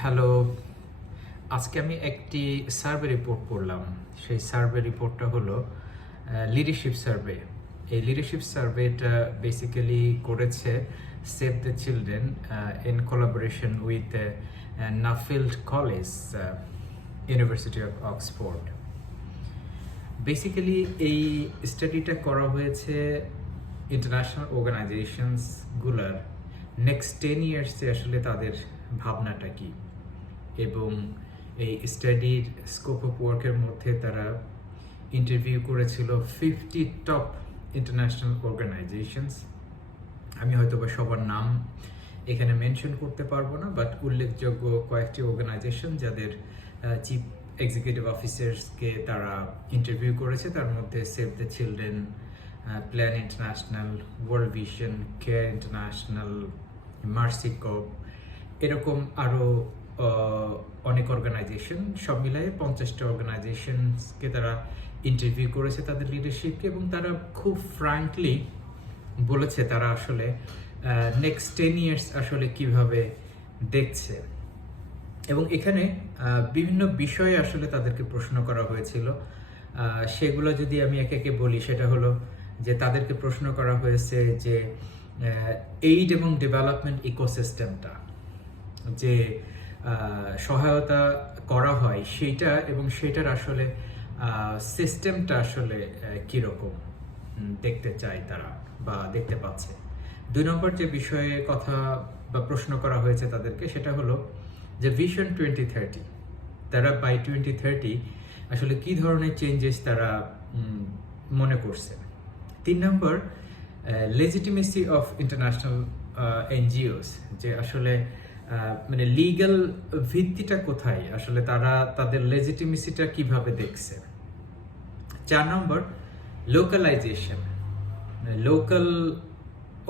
Hello, আজকে আমি একটি সার্ভে রিপোর্ট করলাম। সেই সার্ভে রিপোর্টটা হলো লিডারশিপ সার্ভে। এই লিডারশিপ সার্ভেটা বেসিক্যালি করেছে save the children in collaboration with Nuffield college, university of Oxford. Basically এই স্টাডিটা করা হয়েছে ইন্টারন্যাশনাল অর্গানাইজেশনসগুলোর নেক্সট 10 ইয়ার্সে আসলে তাদের ভাবনাটা কি, এবং এই স্টাডির স্কোপ অফ ওয়ার্কের মধ্যে তারা ইন্টারভিউ করেছিল 50 টপ ইন্টারন্যাশনাল অর্গানাইজেশনস। আমি হয়তো বা সবার নাম এখানে মেনশন করতে পারবো না, বাট উল্লেখযোগ্য কয়েকটি অর্গানাইজেশন যাদের চিফ এক্সিকিউটিভ অফিসার্সকে তারা ইন্টারভিউ করেছে, তার মধ্যে Save the Children, Plan International, World Vision, CARE International, Mercy Corps, এরকম আরও অনেক অর্গানাইজেশন, সব মিলাই 50টা অর্গানাইজেশনকে তারা ইন্টারভিউ করেছে তাদের লিডারশিপকে, এবং তারা খুব ফ্র্যাঙ্কলি বলেছে তারা আসলে নেক্সট 10 ইয়ার্স আসলে কিভাবে দেখছে। এবং এখানে বিভিন্ন বিষয়ে আসলে তাদেরকে প্রশ্ন করা হয়েছিল। সেগুলো যদি আমি একে একে বলি, সেটা হলো যে তাদেরকে প্রশ্ন করা হয়েছে যে এইড এবং ডেভেলপমেন্ট ইকোসিস্টেমটা যে সহায়তা করা হয় সেইটা, এবং সেটার আসলে সিস্টেমটা আসলে কীরকম দেখতে চায় তারা বা দেখতে পাচ্ছে। 2 নম্বর যে বিষয়ে কথা বা প্রশ্ন করা হয়েছে তাদেরকে, সেটা হলো যে ভিশন 2030, তারা বাই 2030 আসলে কি ধরনের চেঞ্জেস তারা মনে করছে। 3 নম্বর লেজিটিমেসি অফ ইন্টারন্যাশনাল এনজিওস, যে আসলে মানে লিগ্যাল ভিত্তিটা কোথায়, আসলে তারা তাদের লেজিটিমেসিটা কিভাবে দেখছে। 4 নম্বর লোকালাইজেশন, লোকাল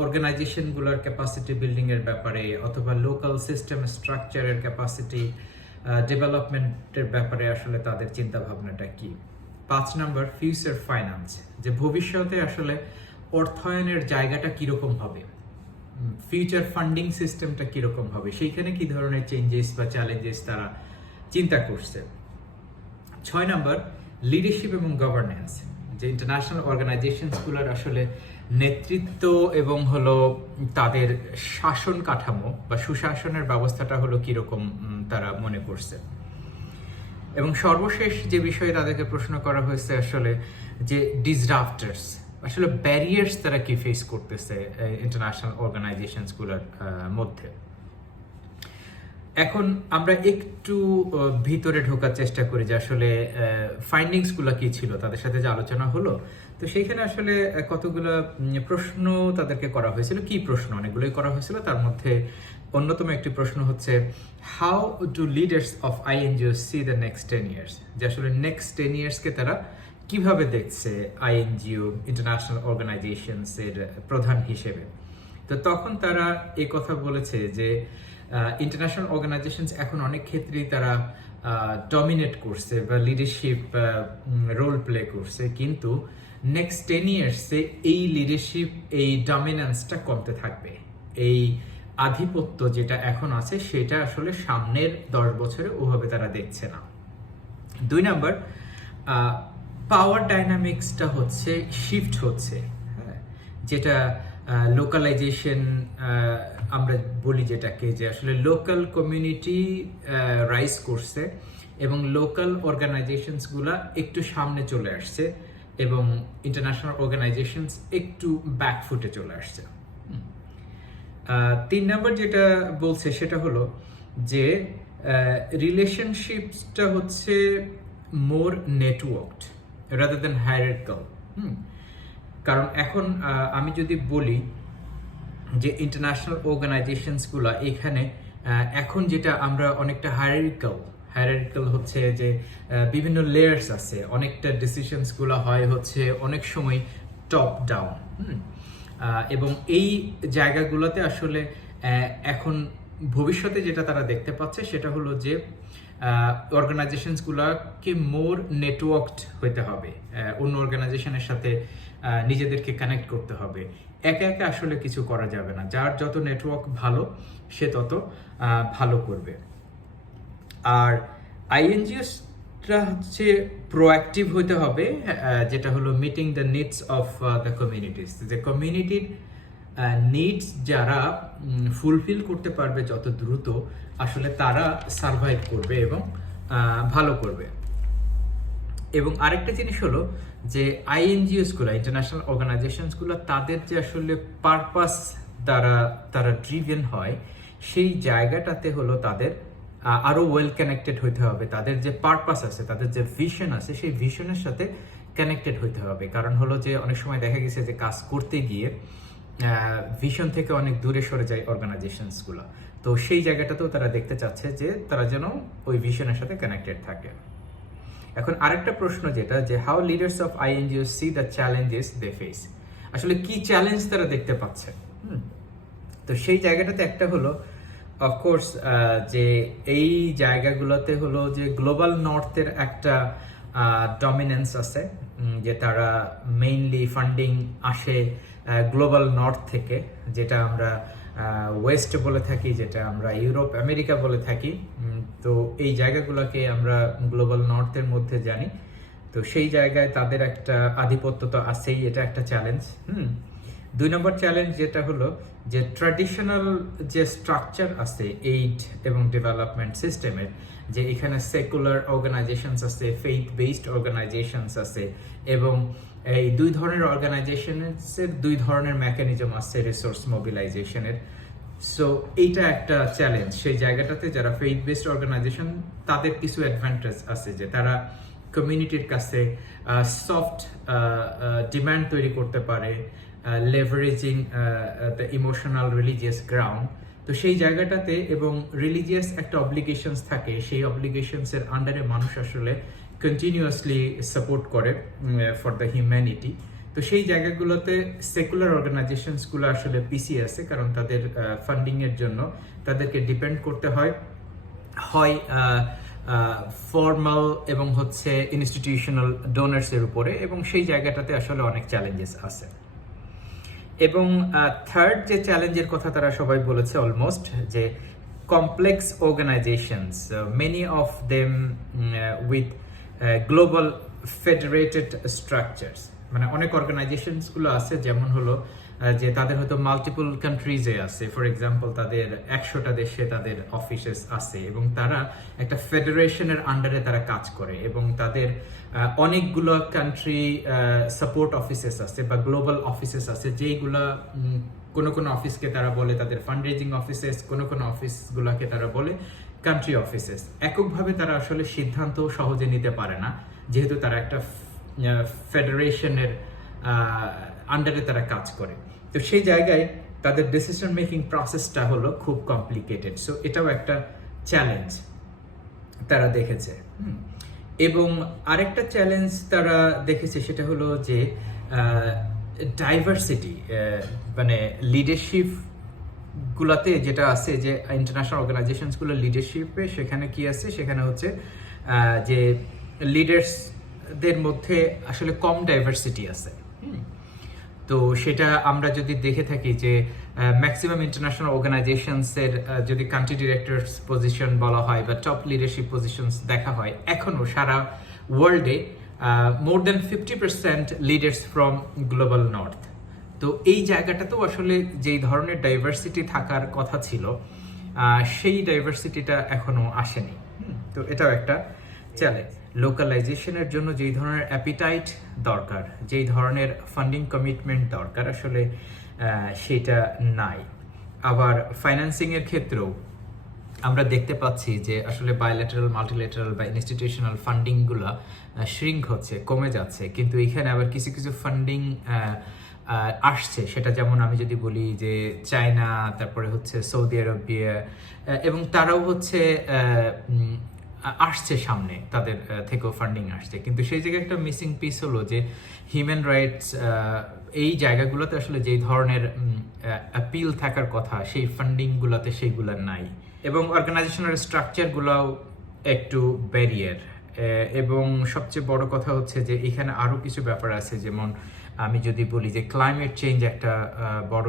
অর্গানাইজেশনগুলোর ক্যাপাসিটি বিল্ডিংয়ের ব্যাপারে, অথবা লোকাল সিস্টেম স্ট্রাকচারের ক্যাপাসিটি ডেভেলপমেন্টের ব্যাপারে আসলে তাদের চিন্তা ভাবনাটা কি। 5 নম্বর ফিউচার ফাইন্যান্স, যে ভবিষ্যতে আসলে অর্থায়নের জায়গাটা কীরকম হবে, ফিউচার ফান্ডিং সিস্টেমটা কীরকম হবে, সেইখানে কী ধরনের চেঞ্জেস বা চ্যালেঞ্জেস তারা চিন্তা করছে। 6 নম্বর লিডারশিপ এবং গভর্নেন্স, যে ইন্টারন্যাশনাল অর্গানাইজেশনসগুলোর আসলে নেতৃত্ব এবং হলো তাদের শাসন কাঠামো বা সুশাসনের ব্যবস্থাটা হলো কীরকম তারা মনে করছে। এবং সর্বশেষ যে বিষয়ে তাদেরকে প্রশ্ন করা হয়েছে আসলে যে ডিসরাপ্টার্স, আসলে ব্যারিয়ার্স তারা কি ফেস করতেছে ইন্টারন্যাশনাল অর্গানাইজেশনসগুলোর মধ্যে। এখন আমরা একটু ভিতরে ঢোকার চেষ্টা করি যে আসলে ফাইন্ডিংসগুলো কি ছিল, তাদের সাথে যে আলোচনা হলো। তো সেইখানে আসলে কতগুলো প্রশ্ন তাদেরকে করা হয়েছিল। কি প্রশ্ন? অনেকগুলোই করা হয়েছিল। তার মধ্যে অন্যতম একটি প্রশ্ন হচ্ছে how do leaders of INGO see the next 10 years, যে আসলে নেক্সট 10 ইয়ার্সকে তারা কিভাবে দেখছে আইএনজিও ইন্টারন্যাশনাল অর্গানাইজেশনসের প্রধান হিসেবে। তো তখন তারা এই কথা বলেছে যে ইন্টারন্যাশনাল অর্গানাইজেশনস এখন অনেক ক্ষেত্রেই তারা ডমিনেট করছে বা লিডারশিপ রোল প্লে করছে, কিন্তু নেক্সট 10 ইয়ার্সে এই লিডারশিপ, এই ডমিনেন্সটা কমতে থাকবে। এই আধিপত্য যেটা এখন আছে সেটা আসলে সামনের 10 বছরে ওভাবে তারা দেখছে না। 2 নম্বর পাওয়ার ডাইনামিক্সটা হচ্ছে শিফট হচ্ছে, যেটা লোকালাইজেশন আমরা বলি, যেটাকে যে আসলে লোকাল কমিউনিটি রাইজ করছে এবং লোকাল অর্গানাইজেশনসগুলা একটু সামনে চলে আসছে এবং ইন্টারন্যাশনাল অর্গানাইজেশনস একটু ব্যাকফুটে চলে আসছে। 3 নম্বর যেটা বলছে সেটা হলো যে রিলেশনশিপসটা হচ্ছে মোর নেটওয়ার্কড রাদার দ্যান হায়ারার্কিক্যাল। কারণ এখন আমি যদি বলি যে ইন্টারন্যাশনাল অর্গানাইজেশনসগুলো এখানে এখন যেটা আমরা অনেকটা হায়ারার্কিক্যাল হচ্ছে যে বিভিন্ন লেয়ার্স আছে, অনেকটা ডিসিশনসগুলো হয় হচ্ছে অনেক সময় টপ ডাউন, এবং এই জায়গাগুলোতে আসলে এখন ভবিষ্যতে যেটা তারা দেখতে পাচ্ছে সেটা হলো যে অর্গানাইজেশনসগুলোকে মোর নেটওয়ার্কড হইতে হবে, অন্য অর্গানাইজেশনের সাথে নিজেদেরকে কানেক্ট করতে হবে। একা একা আসলে কিছু করা যাবে না, যার যত নেটওয়ার্ক ভালো সে তত ভালো করবে। আর আইএনজিওসরা হচ্ছে প্রোঅ্যাক্টিভ হতে হবে, যেটা হলো meeting the needs of the communities, যে কমিউনিটির নিডস যারা ফুলফিল করতে পারবে যত দ্রুত আসলে তারা সার্ভাইভ করবে এবং ভালো করবে। এবং আরেকটা জিনিস হলো যে আইএনজিওসগুলো, ইন্টারন্যাশনাল অর্গানাইজেশনসগুলো, তাদের যে আসলে পারপাস দ্বারা তারা ড্রিভেন হয়, সেই জায়গাটাতে হলো তাদের আরো ওয়েল কানেক্টেড হইতে হবে। তাদের যে পারপাস আছে, তাদের যে ভিশন আছে, সেই ভিশনের সাথে কানেক্টেড হইতে হবে। কারণ হলো যে অনেক সময় দেখা গেছে যে কাজ করতে গিয়ে ভিশন থেকে অনেক দূরে সরে যায় অর্গানাইজেশনসগুলো। তো সেই জায়গাটাতেও তারা দেখতে চাচ্ছে যে তারা যেন ওই ভিশনের সাথে কানেক্টেড থাকে। এখন আরেকটা প্রশ্ন যেটা, যে how leaders of INGO see the challenges they face, আসলে কি চ্যালেঞ্জ তারা দেখতে পাচ্ছে। তো সেই জায়গাটাতে একটা হলো অফকোর্স যে এই জায়গাগুলোতে হলো যে গ্লোবাল নর্থের একটা ডমিনেন্স আছে, যে তারা মেইনলি ফান্ডিং আসে গ্লোবাল নর্থ থেকে, যেটা আমরা ওয়েস্ট বলে থাকি, যেটা আমরা ইউরোপ আমেরিকা বলে থাকি। তো এই জায়গাগুলোকে আমরা গ্লোবাল নর্থের মধ্যে জানি। তো সেই জায়গায় তাদের একটা আধিপত্য তো আছেই, এটা একটা চ্যালেঞ্জ। 2 নম্বর চ্যালেঞ্জ যেটা হলো যে ট্র্যাডিশনাল যে স্ট্রাকচার আছে এইড এবং ডেভেলপমেন্ট সিস্টেমের, যে এখানে সেকুলার অর্গানাইজেশনস আছে, ফেইথ বেসড অর্গানাইজেশনস আছে, এবং এই 2 ধরনের অর্গানাইজেশনের 2 ধরনের মেকানিজম আছে রিসোর্স মোবিলাইজেশনের। সো এইটা একটা চ্যালেঞ্জ। সেই জায়গাটাতে যারা ফেইথ বেসড অর্গানাইজেশন, তাদের কিছু অ্যাডভান্টেজ আছে, যে তারা কমিউনিটির কাছে সফট ডিমান্ড তৈরি করতে পারে, leveraging the emotional religious ground. তো সেই জায়গাটাতে এবং রিলিজিয়াস একটা অব্লিগেশনস থাকে, সেই অব্লিগেশনসের আন্ডারে মানুষ আসলে কন্টিনিউয়াসলি সাপোর্ট করে ফর দ্য হিউম্যানিটি। তো সেই জায়গাগুলোতে সেকুলার অর্গানাইজেশনসগুলো আসলে পিছিয়ে আছে, কারণ তাদের ফান্ডিংয়ের জন্য তাদেরকে ডিপেন্ড করতে হয় ফর্মাল এবং হচ্ছে ইনস্টিটিউশনাল ডোনার্সের উপরে, এবং সেই জায়গাটাতে আসলে অনেক চ্যালেঞ্জেস আছে। এবং থার্ড যে চ্যালেঞ্জের কথা তারা সবাই বলেছে অলমোস্ট, যে complex organisations, many of them with global federated structures, মানে অনেক অর্গানাইজেশনসগুলো আছে যেমন হলো যে তাদের হয়তো মাল্টিপল কান্ট্রিজে আছে, ফর এক্সাম্পল তাদের 100টা দেশে তাদের অফিসেস আছে, এবং তারা একটা ফেডারেশনের আন্ডারে তারা কাজ করে, এবং তাদের অনেকগুলো কান্ট্রি সাপোর্ট অফিসেস আছে বা গ্লোবাল অফিসেস আছে, যেইগুলা কোনো অফিসকে তারা বলে তাদের ফান্ড রেজিং অফিসেস, কোনো অফিসগুলোকে তারা বলে কান্ট্রি অফিসেস। এককভাবে তারা আসলে সিদ্ধান্ত সহজে নিতে পারে না, যেহেতু তারা একটা ফেডারেশনের আন্ডারে তারা কাজ করে। তো সেই জায়গায় তাদের ডিসিশন মেকিং প্রসেসটা হলো খুব কমপ্লিকেটেড। সো এটাও একটা চ্যালেঞ্জ তারা দেখেছে। এবং আরেকটা চ্যালেঞ্জ তারা দেখেছে, সেটা হলো যে ডাইভার্সিটি, মানে লিডারশিপ গুলাতে যেটা আছে, যে ইন্টারন্যাশনাল অর্গানাইজেশনসগুলো লিডারশিপে সেখানে কি আছে, সেখানে হচ্ছে যে লিডার্সদের মধ্যে আসলে কম ডাইভার্সিটি আছে। তো সেটা আমরা যদি দেখে থাকি যে ম্যাক্সিমাম ইন্টারন্যাশনাল অর্গানাইজেশনসের যদি কান্ট্রি ডিরেক্টরস পজিশন বলা হয় বা টপ লিডারশিপ পজিশনস দেখা হয়, এখনও সারা ওয়ার্ল্ডে মোর দেন 50% লিডার্স ফ্রম গ্লোবাল নর্থ। তো এই জায়গাটাতেও আসলে যেই ধরনের ডাইভার্সিটি থাকার কথা ছিল, সেই ডাইভার্সিটিটা এখনো আসেনি। তো এটাও একটা চ্যালেঞ্জ। লোকালাইজেশনের জন্য যেই ধরনের অ্যাপিটাইট দরকার, যেই ধরনের ফান্ডিং কমিটমেন্ট দরকার, আসলে সেটা নাই। আবার ফাইন্যান্সিংয়ের ক্ষেত্রেও আমরা দেখতে পাচ্ছি যে আসলে বায়োল্যাটারাল, মাল্টিল্যাটারাল বা ইনস্টিটিউশনাল ফান্ডিংগুলো শ্রিঙ্ক হচ্ছে, কমে যাচ্ছে। কিন্তু এখানে আবার কিছু কিছু ফান্ডিং আসছে, সেটা যেমন আমি যদি বলি যে চায়না, তারপরে হচ্ছে সৌদি আরবিয়া, এবং তারাও হচ্ছে আসছে সামনে, তাদের থেকেও ফান্ডিং আসছে। কিন্তু সেই জায়গায় একটা মিসিং পিস হলো যে হিউম্যান রাইটস, এই জায়গাগুলোতে আসলে যেই ধরনের অ্যাপিল থাকার কথা সেই ফান্ডিংগুলোতে সেইগুলো নাই। এবং অর্গানাইজেশনাল স্ট্রাকচারগুলোও একটু ব্যারিয়ার। এবং সবচেয়ে বড় কথা হচ্ছে যে এখানে আরও কিছু ব্যাপার আছে, যেমন আমি যদি বলি যে ক্লাইমেট চেঞ্জ একটা বড়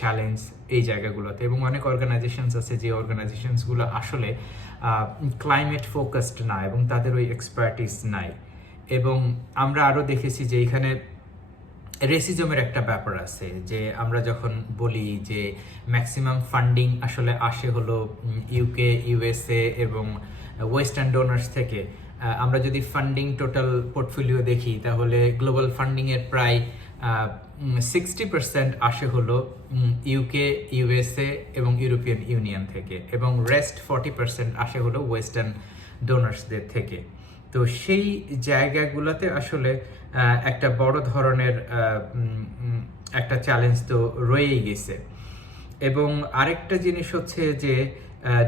চ্যালেঞ্জ এই জায়গাগুলোতে, এবং অনেক অর্গানাইজেশনস আছে যে অর্গানাইজেশনসগুলো আসলে ক্লাইমেট ফোকাসড না এবং তাদের ওই এক্সপার্টিস নাই। এবং আমরা আরও দেখেছি যে এখানে রেসিজমের একটা ব্যাপার আছে, যে আমরা যখন বলি যে ম্যাক্সিমাম ফান্ডিং আসলে আসে হলো ইউকে, ইউএসএ এবং ওয়েস্টার্ন ডোনার্স থেকে। আমরা যদি ফান্ডিং টোটাল পোর্টফোলিও দেখি তাহলে গ্লোবাল ফান্ডিংয়ের প্রায় 60% আসে হলো ইউকে, ইউএসএ এবং ইউরোপিয়ান ইউনিয়ন থেকে, এবং রেস্ট 40% আসে হলো ওয়েস্টার্ন ডোনার্সদের থেকে। তো সেই জায়গাগুলোতে আসলে একটা বড় ধরনের একটা চ্যালেঞ্জ তো রয়েই গেছে। এবং আরেকটা জিনিস হচ্ছে যে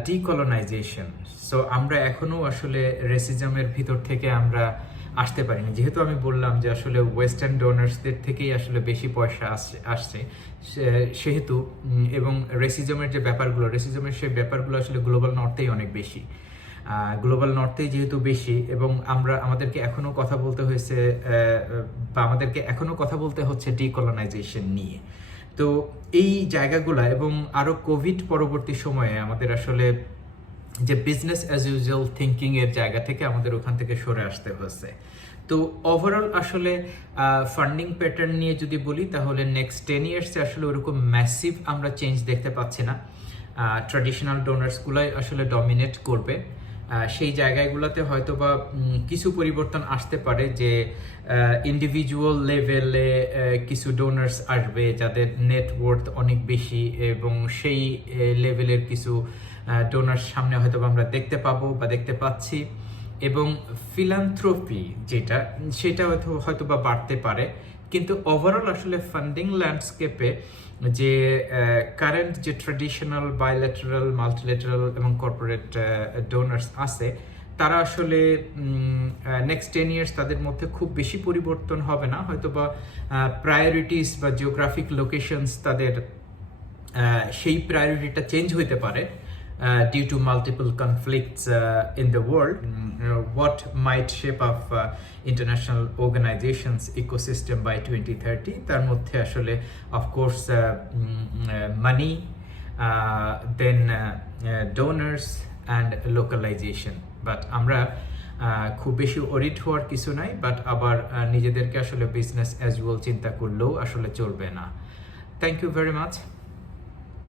ডিকলোনাইজেশন। সো আমরা এখনও আসলে রেসিজমের ভিতর থেকে আমরা আসতে পারিনি, যেহেতু আমি বললাম যে আসলে ওয়েস্টার্ন ডোনার্সদের থেকেই আসলে বেশি পয়সা আসছে সেহেতু, এবং রেসিজমের সেই ব্যাপারগুলো আসলে গ্লোবাল নর্থেই অনেক বেশি। গ্লোবাল নর্থেই যেহেতু বেশি, এবং আমাদেরকে এখনো কথা বলতে হচ্ছে ডিকলোনাইজেশন নিয়ে। তো এই জায়গাগুলা এবং আরো কোভিড পরবর্তী সময়ে আমাদের আসলে যে বিজনেস অ্যাজ ইউজুয়াল থিঙ্কিং এর জায়গা থেকে আমাদের ওখান থেকে সরে আসতে হচ্ছে। তো ওভারঅল আসলে ফান্ডিং প্যাটার্ন নিয়ে যদি বলি তাহলে নেক্সট 10 ইয়ার্সে আসলে ওরকম ম্যাসিভ আমরা চেঞ্জ দেখতে পাচ্ছি না। ট্র্যাডিশনাল ডোনার্সগুলাই আসলে ডমিনেট করবে। সেই জায়গাগুলোতে হয়তো বা কিছু পরিবর্তন আসতে পারে, যে ইন্ডিভিজুয়াল লেভেলে কিছু ডোনার্স আসবে যাদের নেটওয়ার্থ অনেক বেশি, এবং সেই লেভেলের কিছু ডোনার্স সামনে হয়তো আমরা দেখতে পাবো বা দেখতে পাচ্ছি। এবং ফিলান্থ্রপি সেটা হয়তো বা বাড়তে পারে। কিন্তু ওভারঅল আসলে ফান্ডিং ল্যান্ডস্কেপে যে কারেন্ট যে ট্র্যাডিশনাল বাইল্যাটারাল, মাল্টিল্যাটারাল এবং কর্পোরেট ডোনার্স আছে, তারা আসলে নেক্সট 10 ইয়ার্স তাদের মধ্যে খুব বেশি পরিবর্তন হবে না। হয়তো বা প্রায়োরিটিস বা জিওগ্রাফিক লোকেশনস তাদের সেই প্রায়োরিটিটা চেঞ্জ হইতে পারে due to multiple conflicts in the world. What might shape up international organizations ecosystem by 2030? তার মধ্যে আসলে of course money, then donors and localization. But আমরা খুব বেশি ওরিড হওয়ার কিছু নাই, বাট আবার নিজেদেরকে আসলে বিজনেস অ্যাজ ইউজুয়াল চিন্তা করলেও আসলে চলবে না। Thank you very much.